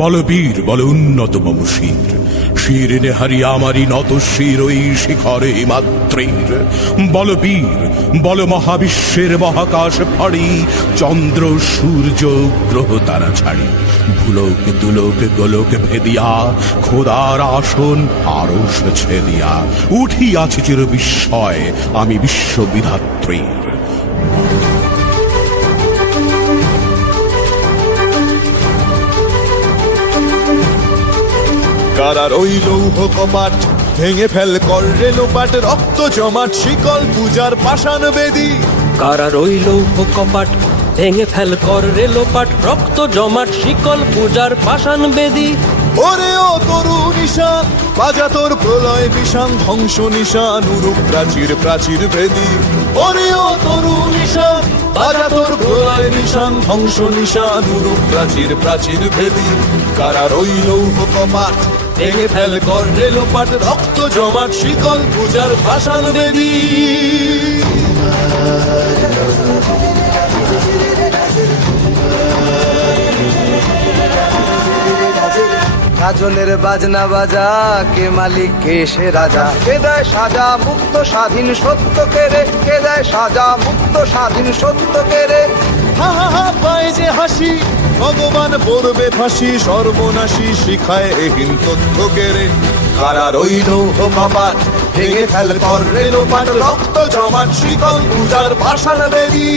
বলবীর বল উন্নত মম শির, শির নেহারি আমারই নত শির ওই শিখরে মাত্রের। বলবীর বল মহাবিশ্বের মহাকাশ ফাড়ি, চন্দ্র সূর্য গ্রহ তারা ছাড়ি, ভুলোক তুলোক গোলক ভেদিয়া, খোদার আসন আরশ ছেদিয়া, উঠিয়াছি চির বিস্ময় আমি বিশ্ববিধাত্রীর। কারার ওই লৌহ কপাট ভেঙে ফেল কর রেলোপাট, রক্ত জমাট শিকল পূজার পাষাণ বেদী। কারা রইল কপাট ভেঙে ফেল কর রেলোপাট, রক্ত জমাট শিকল পূজার পাষাণ বেদী। ওরে ও তরু নিশান বাজা তোর প্রলয় বিষান, ধ্বংস নিশান উরুপ প্রাচীর প্রাচীর ভেদী। ওরে ও তরু নিশান বাজা তোর প্রলয় নিশান, ধ্বংস নিশান উরুপ প্রাচীর প্রাচীর ভেদী। কারা রইল কপাট ভেঙে ফেল কর রেলোপাট, রক্ত জমাট শিকল পূজার পাষাণ বেদী। কাজলের বাজনা বাজা, কে মালিক কে সে রাজা, কে দেয় সাজা মুক্ত স্বাধীন সত্য কেড়ে, কে দেয় সাজা মুক্ত স্বাধীন সত্য কেড়ে। হা হা হা পায় যে হাসি, ভগবান পড়বে ফাঁসি, সর্বনাশী শিখায় এহীন তথ্য কেড়ে। কারা রইল কপাট ভেঙে ফেল কর রেলোপাট, রক্ত জমাট শিকল পূজার পাষাণ বেদী।